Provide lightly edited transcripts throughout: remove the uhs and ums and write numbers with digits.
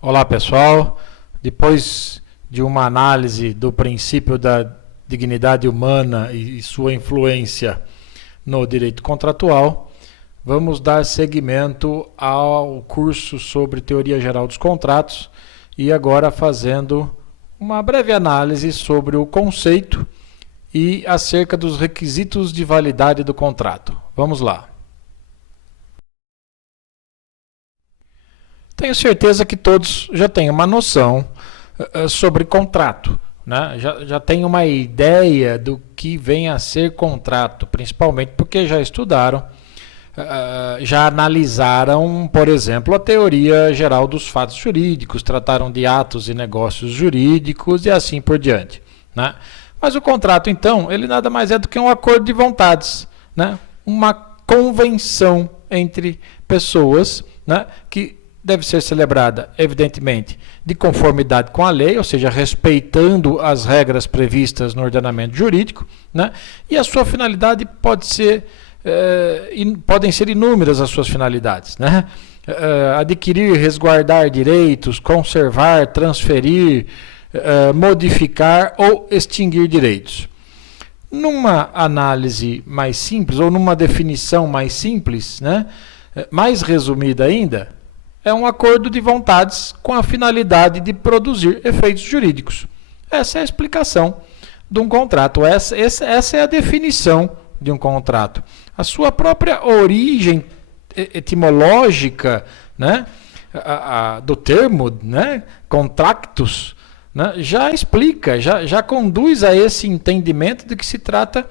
Olá pessoal, depois de uma análise do princípio da dignidade humana e sua influência no direito contratual, vamos dar seguimento ao curso sobre teoria geral dos contratos e agora fazendo uma breve análise sobre o conceito e acerca dos requisitos de validade do contrato. Vamos lá. Tenho certeza que todos já têm uma noção sobre contrato, né? Já têm uma ideia do que vem a ser contrato, principalmente porque já estudaram, já analisaram, por exemplo, a teoria geral dos fatos jurídicos, trataram de atos e negócios jurídicos e assim por diante, né? Mas o contrato, então, ele nada mais é do que um acordo de vontades, né? Uma convenção entre pessoas, né? Que deve ser celebrada, evidentemente, de conformidade com a lei, ou seja, respeitando as regras previstas no ordenamento jurídico, né? E a sua finalidade podem ser inúmeras as suas finalidades, né? Adquirir, resguardar direitos, conservar, transferir, modificar ou extinguir direitos. Numa análise mais simples, ou numa definição mais simples, né? Mais resumida ainda, é um acordo de vontades com a finalidade de produzir efeitos jurídicos. Essa é a explicação de um contrato. Essa é a definição de um contrato. A sua própria origem etimológica, né, do termo, né, contractus, né, já explica, já conduz a esse entendimento de que se trata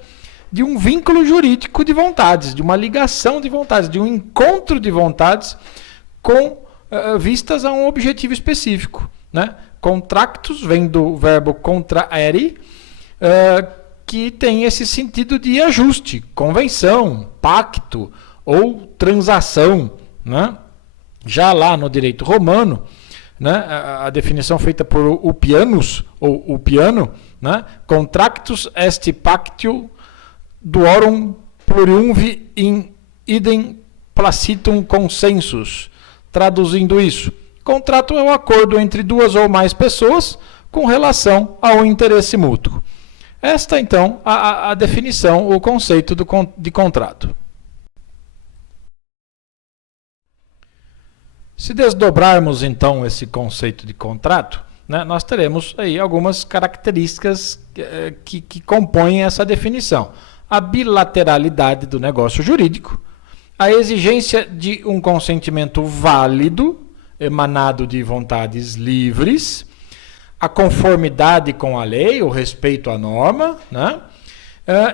de um vínculo jurídico de vontades, de uma ligação de vontades, de um encontro de vontades com vistas a um objetivo específico, né? Contractus vem do verbo contraere, que tem esse sentido de ajuste, convenção, pacto ou transação, né? Já lá no direito romano, né, a definição feita por Ulpianus, ou Ulpiano, né? Contractus est pactio duorum pluriumvi in idem placitum consensus. Traduzindo isso, contrato é um acordo entre duas ou mais pessoas com relação ao interesse mútuo. Esta, então, a definição, o conceito de contrato. Se desdobrarmos, então, esse conceito de contrato, né, nós teremos aí algumas características que compõem essa definição. A bilateralidade do negócio jurídico, a exigência de um consentimento válido, emanado de vontades livres, a conformidade com a lei, o respeito à norma, né?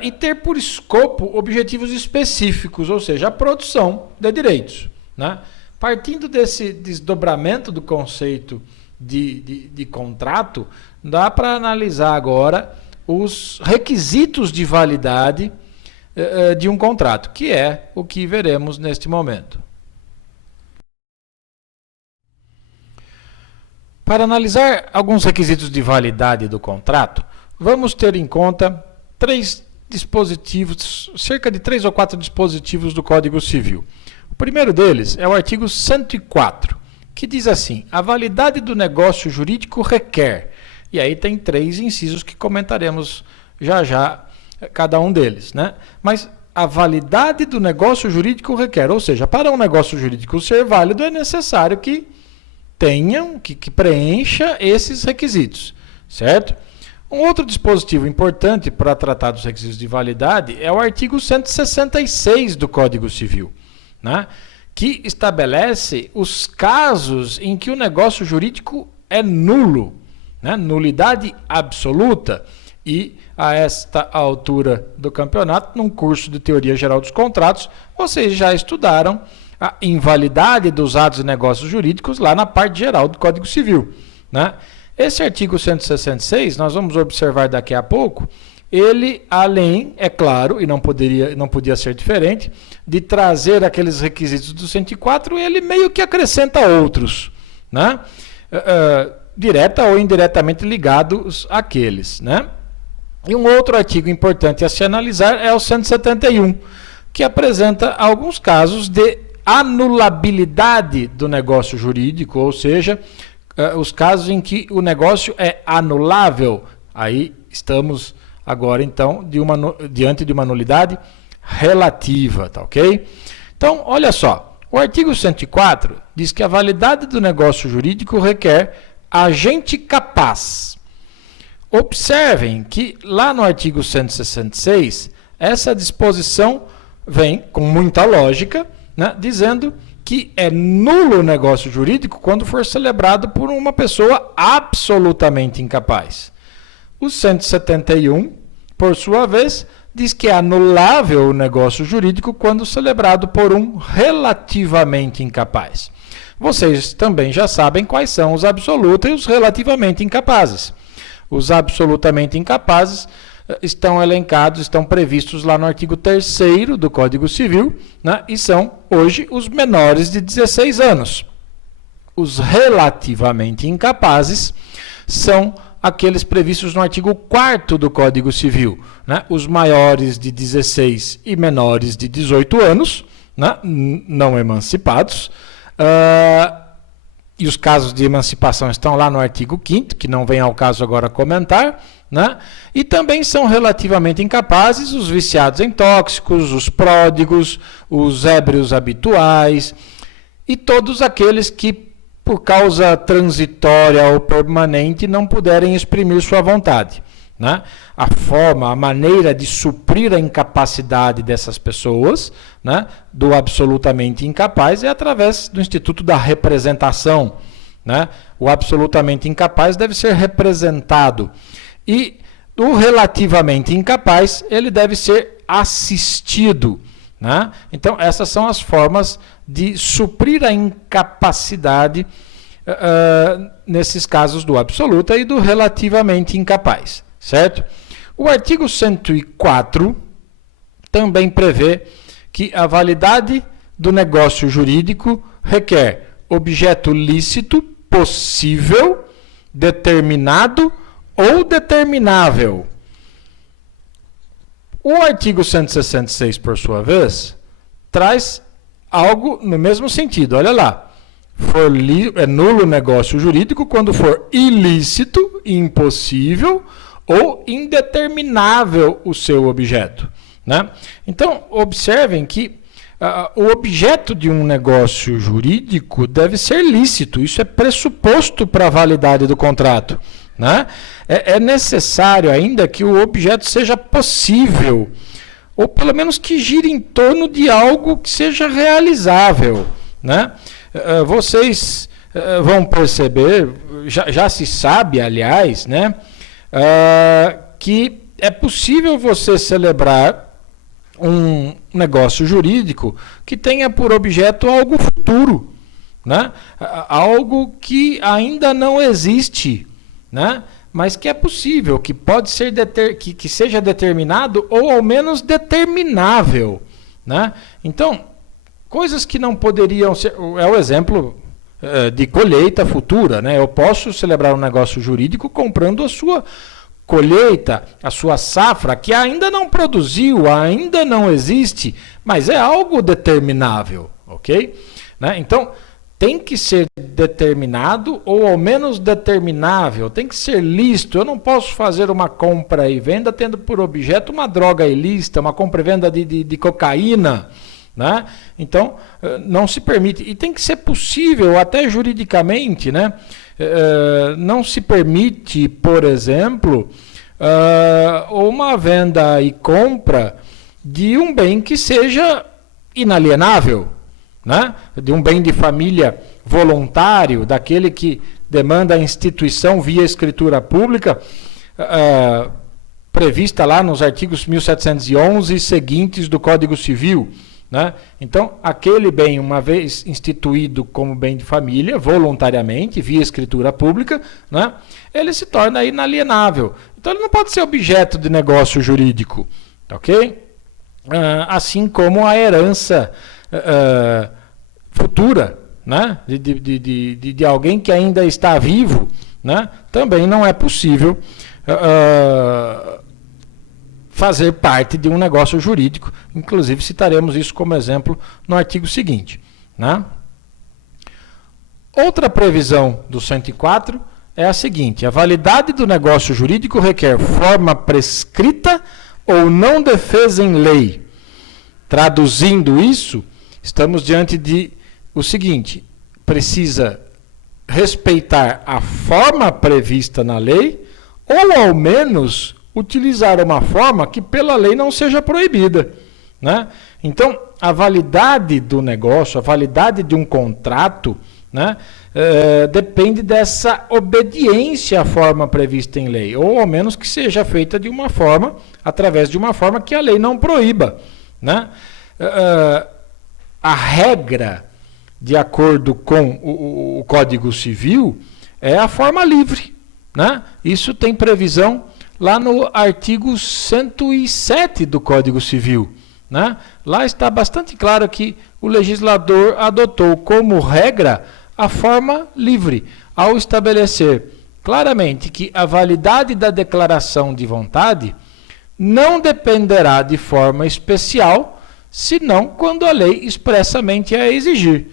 E ter por escopo objetivos específicos, ou seja, a produção de direitos, né? Partindo desse desdobramento do conceito de contrato, dá para analisar agora os requisitos de validade de um contrato, que é o que veremos neste momento. Para analisar alguns requisitos de validade do contrato, vamos ter em conta cerca de 3 ou 4 dispositivos do Código Civil. O primeiro deles é o artigo 104, que diz assim: a validade do negócio jurídico requer, e aí tem 3 incisos que comentaremos já cada um deles, né? Mas a validade do negócio jurídico requer, ou seja, para um negócio jurídico ser válido é necessário que preencha esses requisitos, certo? Um outro dispositivo importante para tratar dos requisitos de validade é o artigo 166 do Código Civil, né? Que estabelece os casos em que o negócio jurídico é nulo, né? Nulidade absoluta. E a esta altura do campeonato, num curso de teoria geral dos contratos, vocês já estudaram a invalidade dos atos e negócios jurídicos lá na parte geral do Código Civil, né? Esse artigo 166, nós vamos observar daqui a pouco, ele, além, é claro, e não podia ser diferente, de trazer aqueles requisitos do 104, ele meio que acrescenta outros, né? Direta ou indiretamente ligados àqueles, né? E um outro artigo importante a se analisar é o 171, que apresenta alguns casos de anulabilidade do negócio jurídico, ou seja, os casos em que o negócio é anulável. Aí estamos agora, então, diante de uma nulidade relativa, tá ok? Então, olha só, o artigo 104 diz que a validade do negócio jurídico requer agente capaz. Observem que lá no artigo 166, essa disposição vem com muita lógica, né, dizendo que é nulo o negócio jurídico quando for celebrado por uma pessoa absolutamente incapaz. O 171, por sua vez, diz que é anulável o negócio jurídico quando celebrado por um relativamente incapaz. Vocês também já sabem quais são os absolutos e os relativamente incapazes. Os absolutamente incapazes estão elencados, estão previstos lá no artigo 3º do Código Civil, né, e são, hoje, os menores de 16 anos. Os relativamente incapazes são aqueles previstos no artigo 4º do Código Civil, né, os maiores de 16 e menores de 18 anos, né, não emancipados, e os casos de emancipação estão lá no artigo 5º, que não vem ao caso agora comentar, né? E também são relativamente incapazes os viciados em tóxicos, os pródigos, os ébrios habituais e todos aqueles que, por causa transitória ou permanente, não puderem exprimir sua vontade, né? A forma, a maneira de suprir a incapacidade dessas pessoas, né, do absolutamente incapaz, é através do Instituto da Representação, né? O absolutamente incapaz deve ser representado. E o relativamente incapaz, ele deve ser assistido, né? Então, essas são as formas de suprir a incapacidade nesses casos do absoluta e do relativamente incapaz, certo? O artigo 104 também prevê que a validade do negócio jurídico requer objeto lícito, possível, determinado ou determinável. O artigo 166, por sua vez, traz algo no mesmo sentido. Olha lá. É nulo o negócio jurídico quando for ilícito, impossível ou indeterminável o seu objeto, né? Então, observem que o objeto de um negócio jurídico deve ser lícito. Isso é pressuposto para a validade do contrato, né? É necessário ainda que o objeto seja possível, ou pelo menos que gire em torno de algo que seja realizável, né? Vocês vão perceber, já se sabe, aliás, né, que é possível você celebrar um negócio jurídico que tenha por objeto algo futuro, né? Algo que ainda não existe, né? Mas que é possível, que pode ser que seja determinado ou ao menos determinável, né? Então, coisas que não poderiam ser... É o exemplo de colheita futura, né? Eu posso celebrar um negócio jurídico comprando a sua colheita, a sua safra, que ainda não produziu, ainda não existe, mas é algo determinável, ok? Né? Então, tem que ser determinado ou ao menos determinável, tem que ser lícito. Eu não posso fazer uma compra e venda tendo por objeto uma droga ilícita, uma compra e venda de cocaína, né? Então, não se permite. E tem que ser possível, até juridicamente, né? Não se permite, por exemplo, uma venda e compra de um bem que seja inalienável, né? De um bem de família voluntário, daquele que demanda a instituição via escritura pública, prevista lá nos artigos 1711 e seguintes do Código Civil, né? Então, aquele bem, uma vez instituído como bem de família, voluntariamente, via escritura pública, né, ele se torna inalienável. Então, ele não pode ser objeto de negócio jurídico, ok? Assim como a herança futura, né, de alguém que ainda está vivo, né, também não é possível fazer parte de um negócio jurídico. Inclusive, citaremos isso como exemplo no artigo seguinte, né? Outra previsão do 104 é a seguinte: a validade do negócio jurídico requer forma prescrita ou não defesa em lei. Traduzindo isso, estamos diante de o seguinte: precisa respeitar a forma prevista na lei ou, ao menos, utilizar uma forma que pela lei não seja proibida, né? Então, a validade do negócio, a validade de um contrato, né, depende dessa obediência à forma prevista em lei, ou ao menos que seja feita de uma forma, através de uma forma que a lei não proíba, né? A regra, de acordo com o Código Civil, é a forma livre, né? Isso tem previsão lá no artigo 107 do Código Civil, né? Lá está bastante claro que o legislador adotou como regra a forma livre, ao estabelecer claramente que a validade da declaração de vontade não dependerá de forma especial, senão quando a lei expressamente a exigir.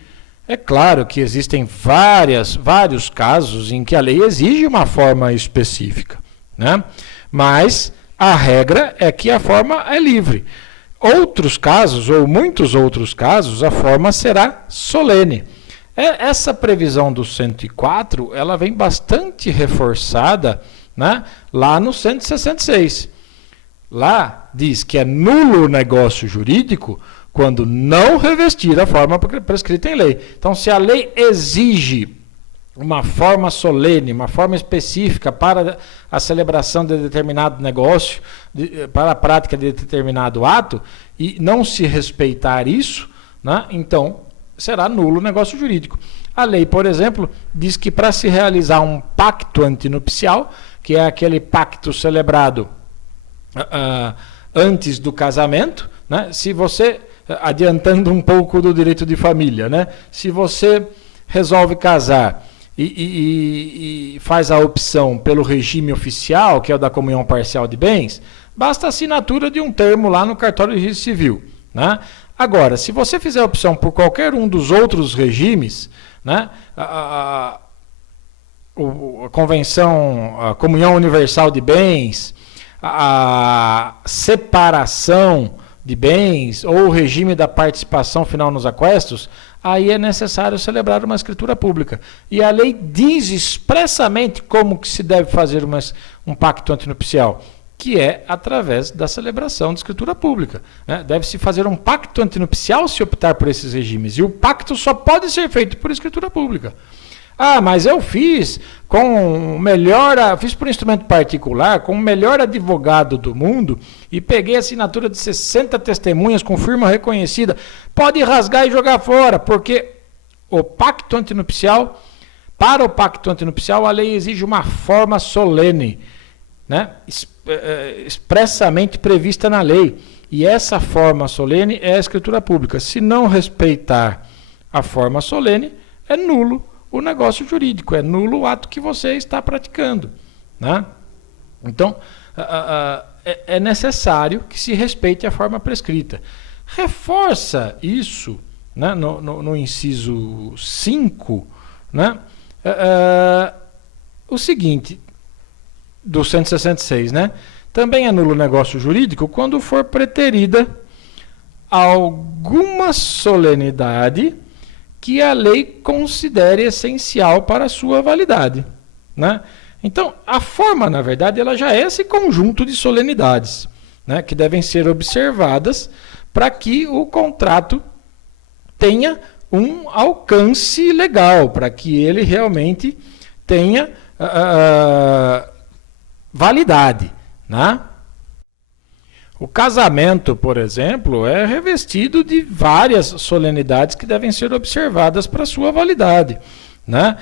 É claro que existem vários casos em que a lei exige uma forma específica, né? Mas a regra é que a forma é livre. Outros casos, ou muitos outros casos, a forma será solene. Essa previsão do 104, ela vem bastante reforçada, né, lá no 166. Lá diz que é nulo o negócio jurídico quando não revestir a forma prescrita em lei. Então, se a lei exige uma forma solene, uma forma específica para a celebração de determinado negócio, para a prática de determinado ato, e não se respeitar isso, né, então será nulo o negócio jurídico. A lei, por exemplo, diz que para se realizar um pacto antinupcial, que é aquele pacto celebrado antes do casamento, né, se você, adiantando um pouco do direito de família, né, se você resolve casar e faz a opção pelo regime oficial, que é o da comunhão parcial de bens, basta a assinatura de um termo lá no cartório de registro civil, né? Agora, se você fizer a opção por qualquer um dos outros regimes, né, a convenção, a comunhão universal de bens, a separação de bens ou o regime da participação final nos aquestos, aí é necessário celebrar uma escritura pública. E a lei diz expressamente como que se deve fazer um pacto antinupcial, que é através da celebração de escritura pública, né? Deve-se fazer um pacto antinupcial se optar por esses regimes, e o pacto só pode ser feito por escritura pública. Ah, mas eu fiz fiz por instrumento particular, com o melhor advogado do mundo, e peguei a assinatura de 60 testemunhas com firma reconhecida. Pode rasgar e jogar fora, porque o pacto antinupcial, para o pacto antinupcial, a lei exige uma forma solene, né, expressamente prevista na lei. E essa forma solene é a escritura pública. Se não respeitar a forma solene, é nulo o negócio jurídico, é nulo o ato que você está praticando, né? Então, é necessário que se respeite a forma prescrita. Reforça isso, né, no inciso 5, né, o seguinte, do 166, né? Também é nulo o negócio jurídico quando for preterida alguma solenidade que a lei considere essencial para a sua validade, né? Então, a forma, na verdade, ela já é esse conjunto de solenidades, né, que devem ser observadas para que o contrato tenha um alcance legal, para que ele realmente tenha validade, né? O casamento, por exemplo, é revestido de várias solenidades que devem ser observadas para sua validade, né?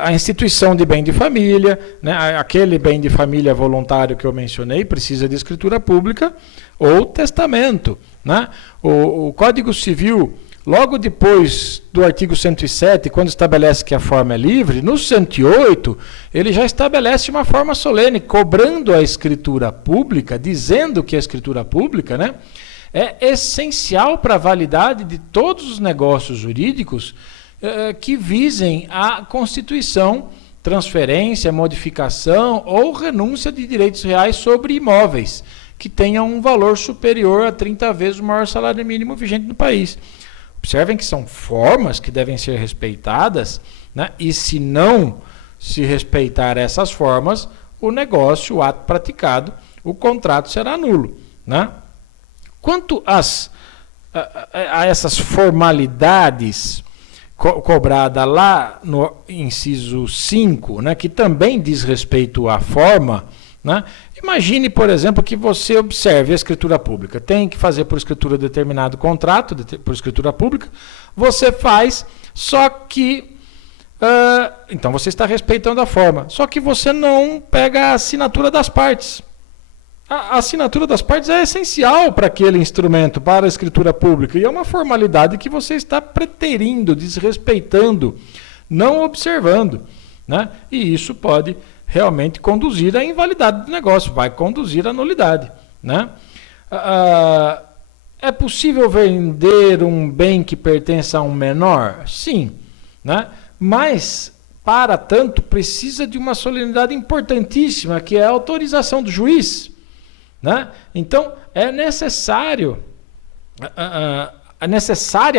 A instituição de bem de família, né? Aquele bem de família voluntário que eu mencionei, precisa de escritura pública ou testamento, né? O Código Civil, logo depois do artigo 107, quando estabelece que a forma é livre, no 108, ele já estabelece uma forma solene, cobrando a escritura pública, dizendo que a escritura pública, né, é essencial para a validade de todos os negócios jurídicos que visem a constituição, transferência, modificação ou renúncia de direitos reais sobre imóveis que tenham um valor superior a 30 vezes o maior salário mínimo vigente no país. Observem que são formas que devem ser respeitadas, né? E se não se respeitar essas formas, o negócio, o ato praticado, o contrato será nulo, né? Quanto a essas formalidades cobrada lá no inciso 5, né, que também diz respeito à forma, né? Imagine, por exemplo, que você observe a escritura pública. Tem que fazer por escritura determinado contrato, por escritura pública. Você faz, só que... então você está respeitando a forma. Só que você não pega a assinatura das partes. A assinatura das partes é essencial para aquele instrumento, para a escritura pública. E é uma formalidade que você está preterindo, desrespeitando, não observando, né? E isso pode realmente conduzir à invalidade do negócio, vai conduzir à nulidade, né? É possível vender um bem que pertence a um menor? Sim, né? Mas, para tanto, precisa de uma solenidade importantíssima, que é a autorização do juiz, né? Então, é necessária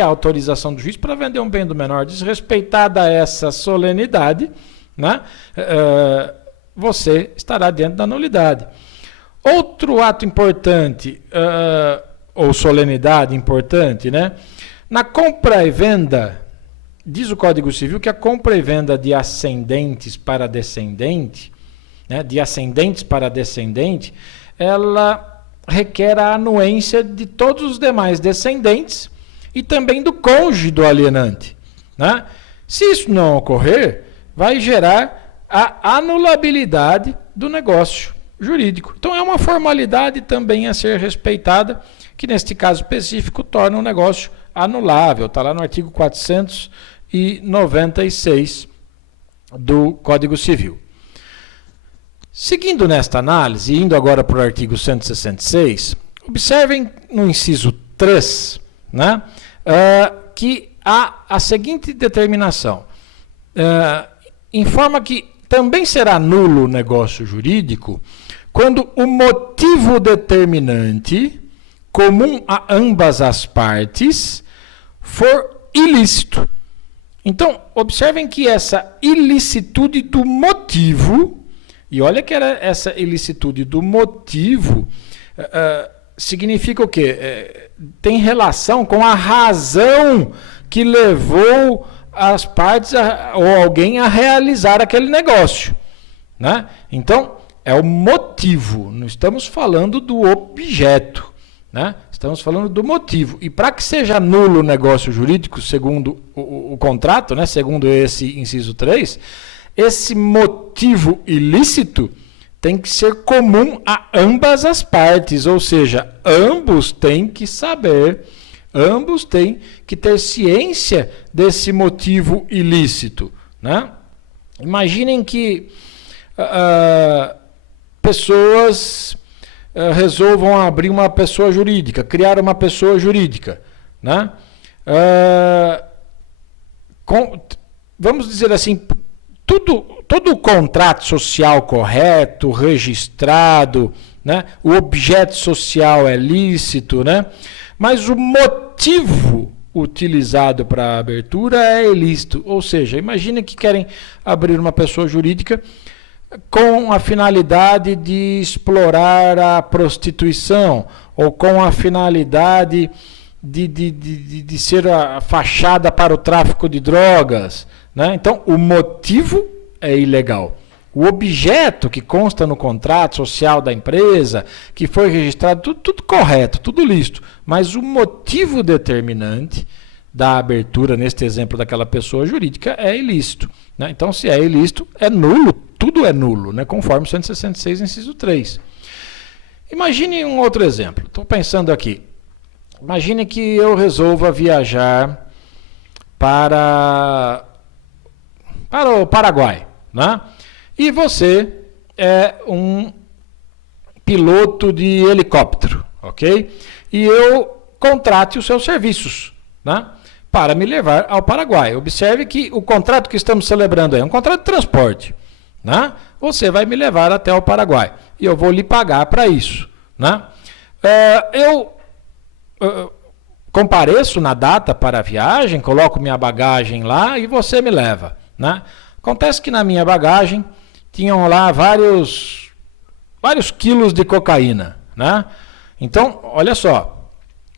a autorização do juiz para vender um bem do menor. Desrespeitada essa solenidade, né? Você estará dentro da nulidade. Outro ato importante, ou solenidade importante, né? Na compra e venda, diz o Código Civil que a compra e venda de ascendentes para descendente, né? De ascendentes para descendente, ela requer a anuência de todos os demais descendentes e também do cônjuge do alienante, né? Se isso não ocorrer, vai gerar a anulabilidade do negócio jurídico. Então é uma formalidade também a ser respeitada, que neste caso específico torna o negócio anulável. Está lá no artigo 496 do Código Civil. Seguindo nesta análise, indo agora para o artigo 166, observem no inciso 3, né, que há a seguinte determinação. Informa que também será nulo o negócio jurídico quando o motivo determinante, comum a ambas as partes, for ilícito. Então, observem que essa ilicitude do motivo... E olha que essa ilicitude do motivo significa o quê? Tem relação com a razão que levou as partes ou alguém a realizar aquele negócio, né? Então, é o motivo, não estamos falando do objeto, né? Estamos falando do motivo. E para que seja nulo o negócio jurídico, segundo o contrato, né? Segundo esse inciso 3... esse motivo ilícito tem que ser comum a ambas as partes, ou seja, ambos têm que saber, ambos têm que ter ciência desse motivo ilícito, né? Imaginem que pessoas resolvam abrir uma pessoa jurídica, criar uma pessoa jurídica, né? Vamos dizer assim, todo o contrato social correto, registrado, né? O objeto social é lícito, né? Mas o motivo utilizado para a abertura é ilícito. Ou seja, imagine que querem abrir uma pessoa jurídica com a finalidade de explorar a prostituição ou com a finalidade de ser a fachada para o tráfico de drogas, né? Então, o motivo é ilegal. O objeto que consta no contrato social da empresa, que foi registrado, tudo correto, tudo lícito. Mas o motivo determinante da abertura, neste exemplo daquela pessoa jurídica, é ilícito, né? Então, se é ilícito, é nulo, tudo é nulo, né? Conforme 166, inciso 3. Imagine um outro exemplo. Estou pensando aqui. Imagine que eu resolva viajar para o Paraguai, né? E você é um piloto de helicóptero, ok? E eu contrate os seus serviços, né? para me levar ao Paraguai. Observe que o contrato que estamos celebrando aí é um contrato de transporte. Né? Você vai me levar até o Paraguai e eu vou lhe pagar para isso. Né? Eu compareço na data para a viagem, coloco minha bagagem lá e você me leva. Né? Acontece que na minha bagagem tinham lá vários quilos de cocaína. Né? Então, olha só.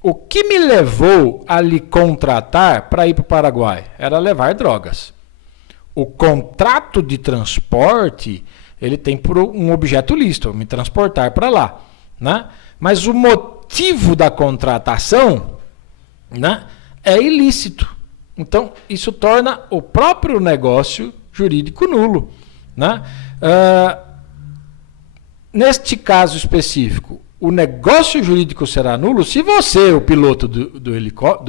O que me levou a lhe contratar para ir para o Paraguai? Era levar drogas. O contrato de transporte, ele tem por um objeto lícito, me transportar para lá. Né? Mas o motivo da contratação, né, é ilícito. Então, isso torna o próprio negócio jurídico nulo. Né? Neste caso específico, o negócio jurídico será nulo se você, o piloto do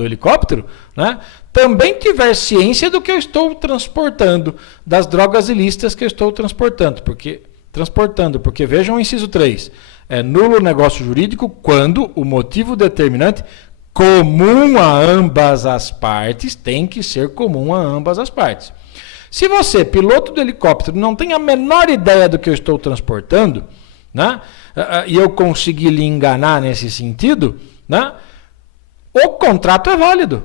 helicóptero, né, também tiver ciência do que eu estou transportando, das drogas ilícitas que eu estou transportando. Porque vejam o inciso 3, é nulo o negócio jurídico quando o motivo determinante comum a ambas as partes tem que ser comum a ambas as partes. Se você, piloto do helicóptero, não tem a menor ideia do que eu estou transportando, né, e eu consegui lhe enganar nesse sentido, né, o contrato é válido,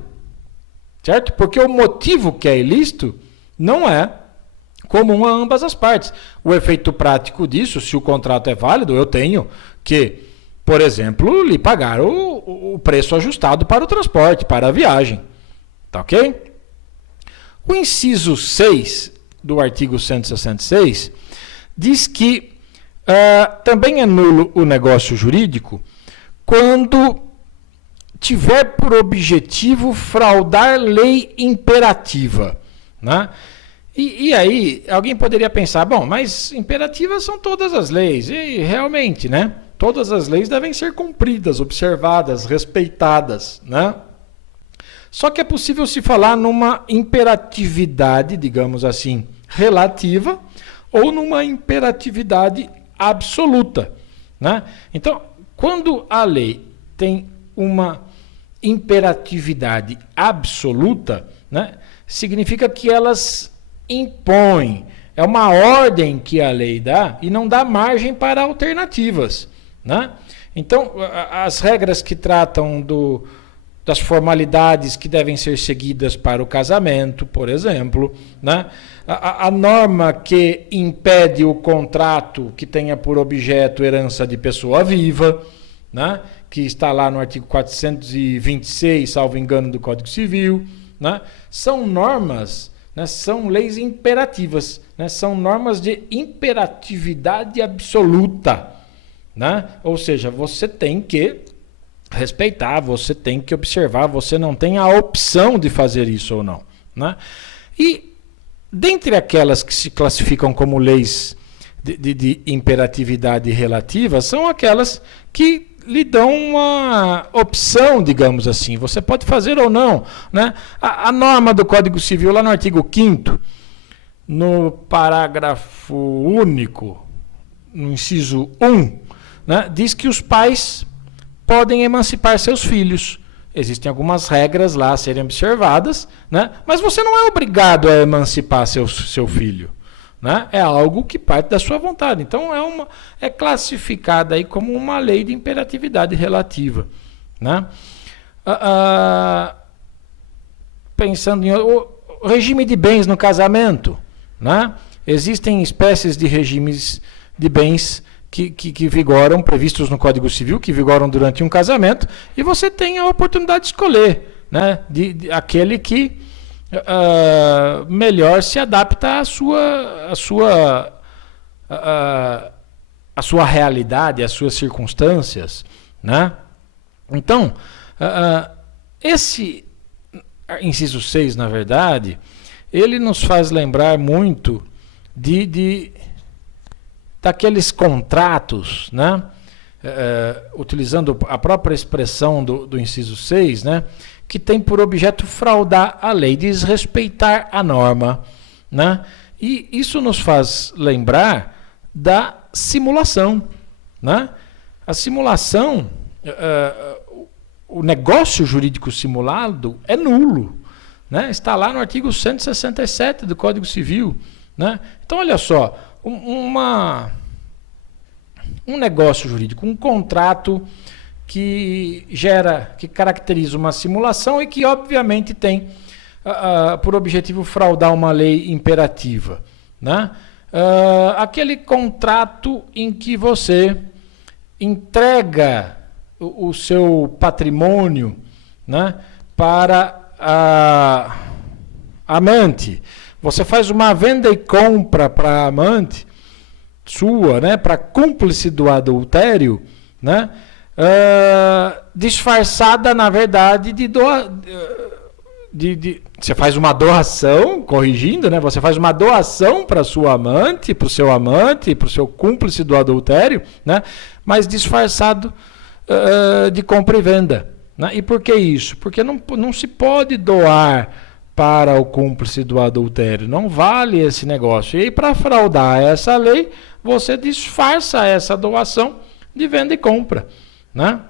certo? Porque o motivo que é ilícito não é comum a ambas as partes. O efeito prático disso, se o contrato é válido, eu tenho que, por exemplo, lhe pagar o preço ajustado para o transporte, para a viagem. Tá ok? O inciso 6 do artigo 166 diz que também é nulo o negócio jurídico quando tiver por objetivo fraudar lei imperativa. Né? E aí, alguém poderia pensar, bom, mas imperativas são todas as leis. E realmente, né? Todas as leis devem ser cumpridas, observadas, respeitadas. Né? Só que é possível se falar numa imperatividade, digamos assim, relativa, ou numa imperatividade absoluta. Né? Então, quando a lei tem uma imperatividade absoluta, né, significa que elas impõem. É uma ordem que a lei dá e não dá margem para alternativas. Né? Então, as regras que tratam das formalidades que devem ser seguidas para o casamento, por exemplo, né? A norma que impede o contrato que tenha por objeto herança de pessoa viva, né? Que está lá no artigo 426, salvo engano, do Código Civil, né? São normas, né? São leis imperativas, né? São normas de imperatividade absoluta. Né? Ou seja, você tem que respeitar, você tem que observar, você não tem a opção de fazer isso ou não. Né? E dentre aquelas que se classificam como leis de imperatividade relativa, são aquelas que lhe dão uma opção, digamos assim, você pode fazer ou não. Né? A norma do Código Civil, lá no artigo 5º, no parágrafo único, no inciso 1, né, diz que os pais podem emancipar seus filhos. Existem algumas regras lá a serem observadas, né, mas você não é obrigado a emancipar seu filho. Né? É algo que parte da sua vontade. Então é classificada aí como uma lei de imperatividade relativa. Né? Pensando em o regime de bens no casamento. Né? Existem espécies de regimes de bens que vigoram, previstos no Código Civil, que vigoram durante um casamento, e você tem a oportunidade de escolher, né, aquele que melhor se adapta à sua realidade, às suas circunstâncias. Né? Então, esse inciso 6, na verdade, ele nos faz lembrar muito daqueles contratos, né? Utilizando a própria expressão do inciso 6, né? Que tem por objeto fraudar a lei, desrespeitar a norma. Né? E isso nos faz lembrar da simulação. Né? A simulação, o negócio jurídico simulado é nulo. né? Está lá no artigo 167 do Código Civil, né? Então, olha só, um negócio jurídico, um contrato que caracteriza uma simulação e que, obviamente, tem por objetivo fraudar uma lei imperativa, né? Aquele contrato em que você entrega o seu patrimônio, né, para a amante. Você faz uma venda e compra para a amante sua, né, para cúmplice do adultério, né, disfarçada, na verdade, você faz uma doação, corrigindo, né? Você faz uma doação para sua amante, para o seu amante, para o seu cúmplice do adultério, né? Mas disfarçado de compra e venda, né? E por que isso? Porque não se pode doar para o cúmplice do adultério, não vale esse negócio. E aí, para fraudar essa lei, você disfarça essa doação de venda e compra, né?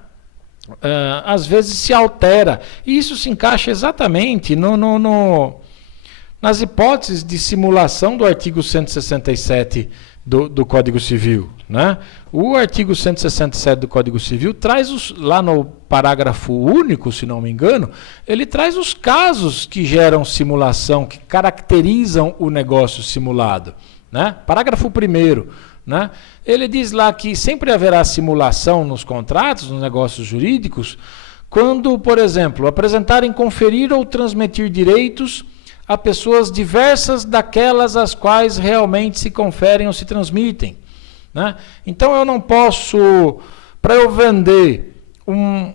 Às vezes se altera, e isso se encaixa exatamente nas hipóteses de simulação do artigo 167 do Código Civil, né? O artigo 167 do Código Civil traz, lá no parágrafo único, se não me engano, ele traz os casos que geram simulação, que caracterizam o negócio simulado, né? Parágrafo 1º, né? Ele diz lá que sempre haverá simulação nos contratos, nos negócios jurídicos, quando, por exemplo, apresentarem, conferir ou transmitir direitos a pessoas diversas daquelas às quais realmente se conferem ou se transmitem, né? Então eu não posso, para eu vender um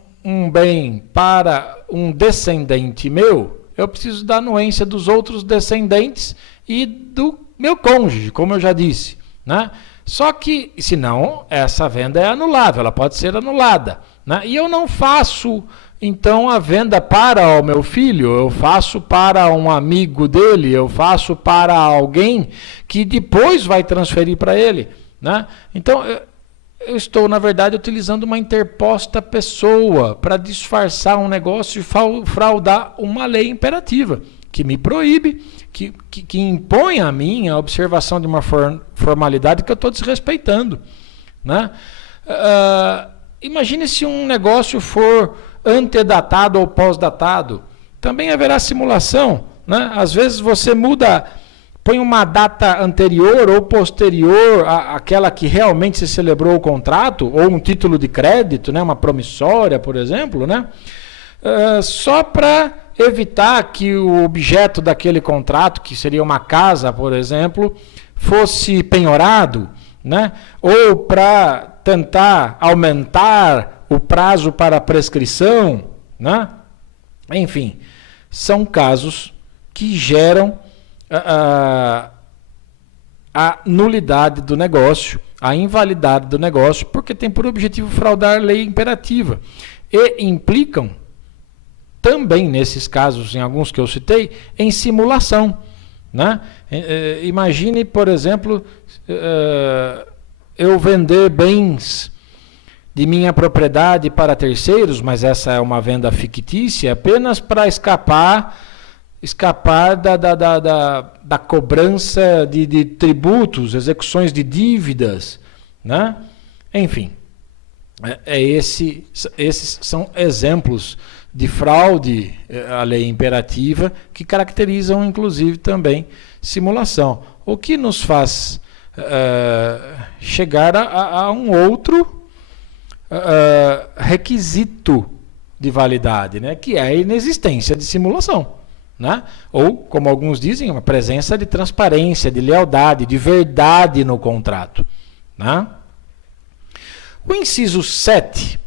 bem para um descendente meu, eu preciso da anuência dos outros descendentes e do meu cônjuge, como eu já disse, né? Só que, senão, essa venda é anulável, ela pode ser anulada, né? E eu não faço, então, a venda para o meu filho, eu faço para um amigo dele, eu faço para alguém que depois vai transferir para ele, né? Então, eu estou, na verdade, utilizando uma interposta pessoa para disfarçar um negócio e fraudar uma lei imperativa, que me proíbe, que impõe a mim a observação de uma formalidade que eu estou desrespeitando, né? Imagine se um negócio for antedatado ou pós-datado. Também haverá simulação, né? Às vezes você põe uma data anterior ou posterior àquela que realmente se celebrou o contrato, ou um título de crédito, né? Uma promissória, por exemplo, né? Só para evitar que o objeto daquele contrato, que seria uma casa, por exemplo, fosse penhorado, né? Ou para tentar aumentar o prazo para a prescrição, né? Enfim, são casos que geram a nulidade do negócio, a invalidade do negócio, porque tem por objetivo fraudar a lei imperativa e implicam também, nesses casos, em alguns que eu citei, em simulação, né? Imagine, por exemplo, eu vender bens de minha propriedade para terceiros, mas essa é uma venda fictícia, apenas para escapar da cobrança de tributos, execuções de dívidas, né? Enfim, esses são exemplos de fraude à lei imperativa que caracterizam, inclusive, também simulação. O que nos faz chegar a um outro requisito de validade, né? Que é a inexistência de simulação, né? Ou, como alguns dizem, uma presença de transparência, de lealdade, de verdade no contrato, né? O inciso 7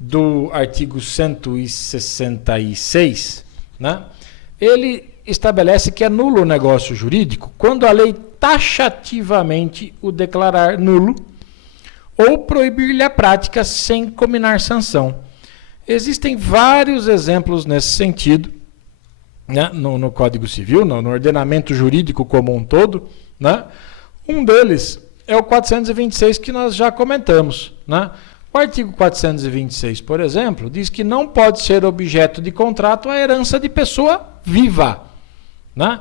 do artigo 166, né? Ele estabelece que é nulo o negócio jurídico quando a lei taxativamente o declarar nulo ou proibir-lhe a prática sem cominar sanção. Existem vários exemplos nesse sentido, né? No Código Civil, no ordenamento jurídico como um todo, né? Um deles é o 426 que nós já comentamos, né? O artigo 426, por exemplo, diz que não pode ser objeto de contrato a herança de pessoa viva, né?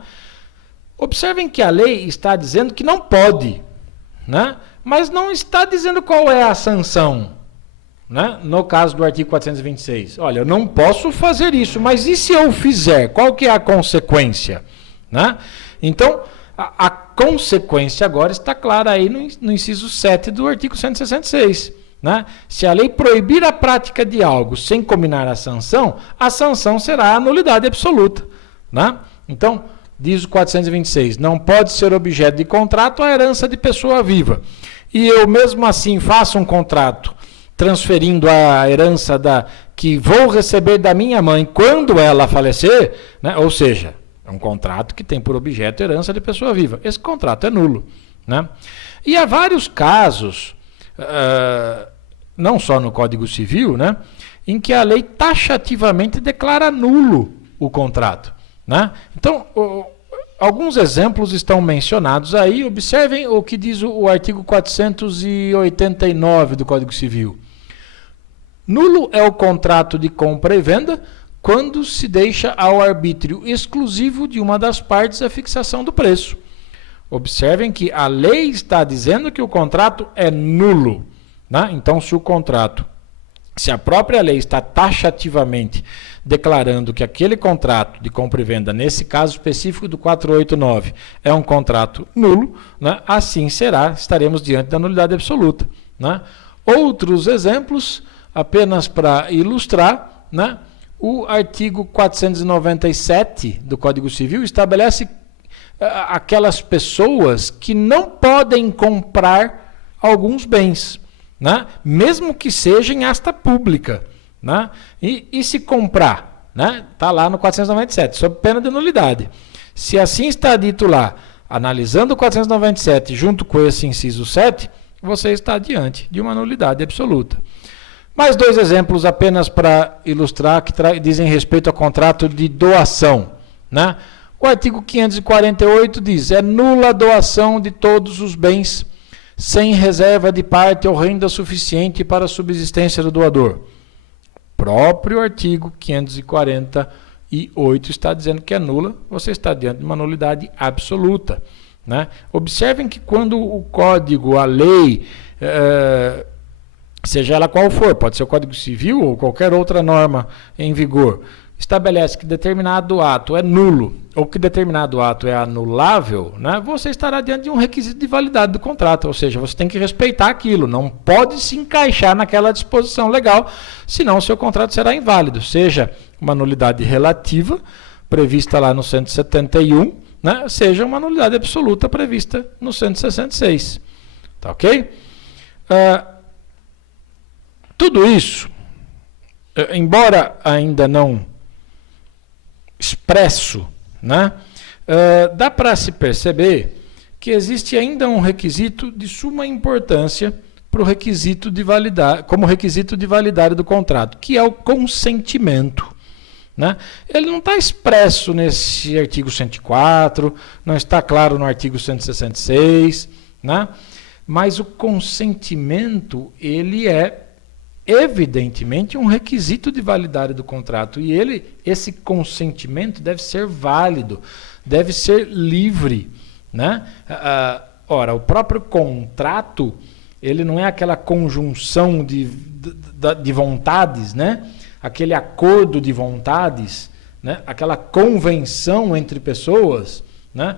Observem que a lei está dizendo que não pode, né? Mas não está dizendo qual é a sanção, né? No caso do artigo 426. Olha, eu não posso fazer isso, mas e se eu fizer? Qual que é a consequência? Né? Então, a consequência agora está clara aí no inciso 7 do artigo 166. Né? Se a lei proibir a prática de algo sem combinar a sanção será a nulidade absoluta. Né? Então, diz o 426, não pode ser objeto de contrato a herança de pessoa viva. E eu mesmo assim faço um contrato transferindo a herança que vou receber da minha mãe quando ela falecer, né? Ou seja, é um contrato que tem por objeto a herança de pessoa viva. Esse contrato é nulo. Né? E há vários casos, não só no Código Civil, né, em que a lei taxativamente declara nulo o contrato. Né? Então, alguns exemplos estão mencionados aí. Observem o que diz o artigo 489 do Código Civil. Nulo é o contrato de compra e venda quando se deixa ao arbítrio exclusivo de uma das partes a fixação do preço. Observem que a lei está dizendo que o contrato é nulo. Né? Então, se a própria lei está taxativamente declarando que aquele contrato de compra e venda, nesse caso específico do 489, é um contrato nulo, né? Assim estaremos diante da nulidade absoluta. Né? Outros exemplos, apenas para ilustrar, né? O artigo 497 do Código Civil estabelece aquelas pessoas que não podem comprar alguns bens, né? Mesmo que seja em asta pública. Né? E se comprar, né? Está lá no 497, sob pena de nulidade. Se assim está dito lá, analisando o 497 junto com esse inciso 7, você está diante de uma nulidade absoluta. Mais dois exemplos apenas para ilustrar, que dizem respeito ao contrato de doação. Né? O artigo 548 diz, é nula a doação de todos os bens, sem reserva de parte ou renda suficiente para a subsistência do doador. Próprio artigo 548 está dizendo que é nula, você está diante de uma nulidade absoluta. Né? Observem que quando o código, a lei, seja ela qual for, pode ser o Código Civil ou qualquer outra norma em vigor, estabelece que determinado ato é nulo ou que determinado ato é anulável, né, você estará diante de um requisito de validade do contrato, ou seja, você tem que respeitar aquilo, não pode se encaixar naquela disposição legal, senão o seu contrato será inválido, seja uma nulidade relativa, prevista lá no 171, né, seja uma nulidade absoluta prevista no 166. Tá ok? Tudo isso, embora ainda não expresso, né, dá para se perceber que existe ainda um requisito de suma importância para o requisito de validade, como requisito de validade do contrato, que é o consentimento. Né? Ele não está expresso nesse artigo 104, não está claro no artigo 166, né? Mas o consentimento, ele é evidentemente um requisito de validade do contrato, e esse consentimento deve ser válido, deve ser livre. Né? Ora, o próprio contrato, ele não é aquela conjunção de vontades, né? Aquele acordo de vontades, né? Aquela convenção entre pessoas, né?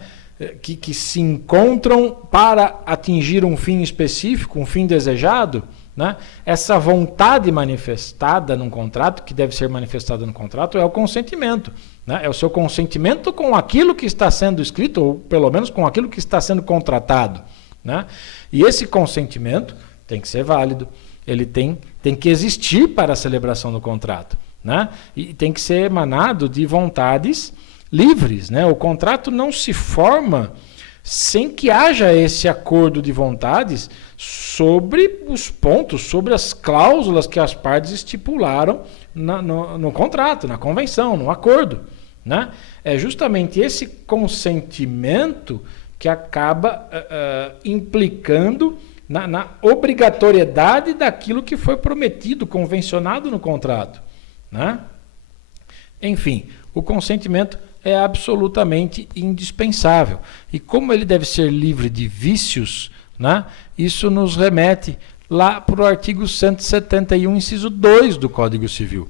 que se encontram para atingir um fim específico, um fim desejado. Né? Essa vontade manifestada num contrato, que deve ser manifestada no contrato, é o consentimento. Né? É o seu consentimento com aquilo que está sendo escrito, ou pelo menos com aquilo que está sendo contratado. Né? E esse consentimento tem que ser válido, ele tem que existir para a celebração do contrato. Né? E tem que ser emanado de vontades livres. Né? O contrato não se forma sem que haja esse acordo de vontades sobre os pontos, sobre as cláusulas que as partes estipularam no contrato, na convenção, no acordo. Né? É justamente esse consentimento que acaba implicando na obrigatoriedade daquilo que foi prometido, convencionado no contrato. Né? Enfim, o consentimento é absolutamente indispensável. E como ele deve ser livre de vícios, né, isso nos remete lá para o artigo 171, inciso 2 do Código Civil,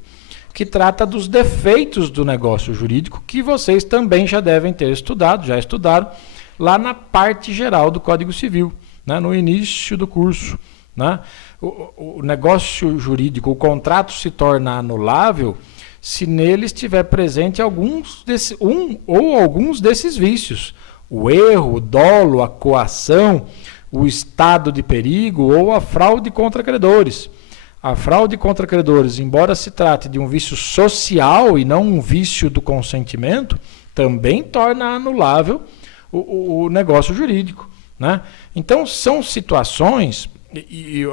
que trata dos defeitos do negócio jurídico, que vocês também já devem ter estudado, já estudaram, lá na parte geral do Código Civil, né, no início do curso. Né? O negócio jurídico, o contrato se torna anulável se nele estiver presente um ou alguns desses vícios. O erro, o dolo, a coação, o estado de perigo ou a fraude contra credores. A fraude contra credores, embora se trate de um vício social e não um vício do consentimento, também torna anulável o negócio jurídico. Né? Então, são situações... E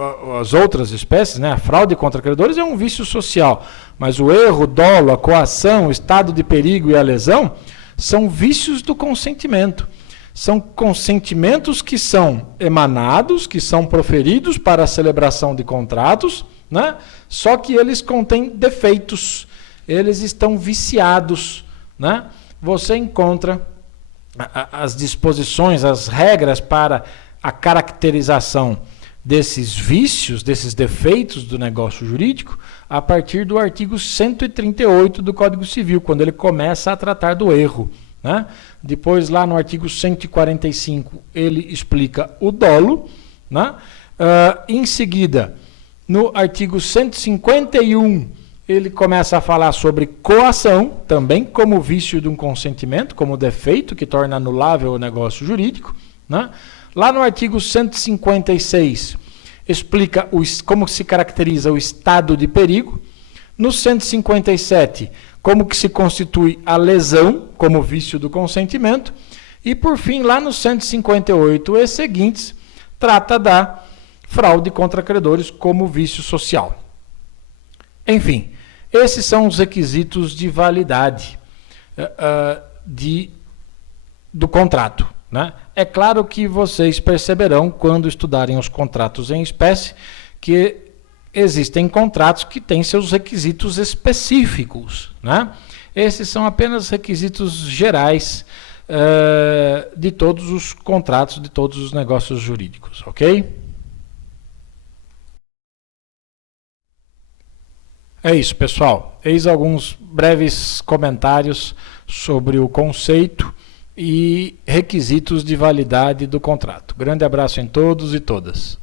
as outras espécies, né? A fraude contra credores é um vício social, mas o erro, o dolo, a coação, o estado de perigo e a lesão são vícios do consentimento. São consentimentos que são emanados, que são proferidos para a celebração de contratos, né? Só que eles contêm defeitos, eles estão viciados. Né? Você encontra as disposições, as regras para a caracterização desses vícios, desses defeitos do negócio jurídico, a partir do artigo 138 do Código Civil, quando ele começa a tratar do erro. Né? Depois, lá no artigo 145, ele explica o dolo. Né? Em seguida, no artigo 151, ele começa a falar sobre coação, também como vício de um consentimento, como defeito que torna anulável o negócio jurídico. Né? Lá no artigo 156, explica como se caracteriza o estado de perigo. No 157, como que se constitui a lesão como vício do consentimento. E, por fim, lá no 158 e seguintes, trata da fraude contra credores como vício social. Enfim, esses são os requisitos de validade do contrato. Né? É claro que vocês perceberão, quando estudarem os contratos em espécie, que existem contratos que têm seus requisitos específicos. Né? Esses são apenas requisitos gerais de todos os contratos, de todos os negócios jurídicos. Ok? É isso, pessoal. Eis alguns breves comentários sobre o conceito e requisitos de validade do contrato. Grande abraço em todos e todas.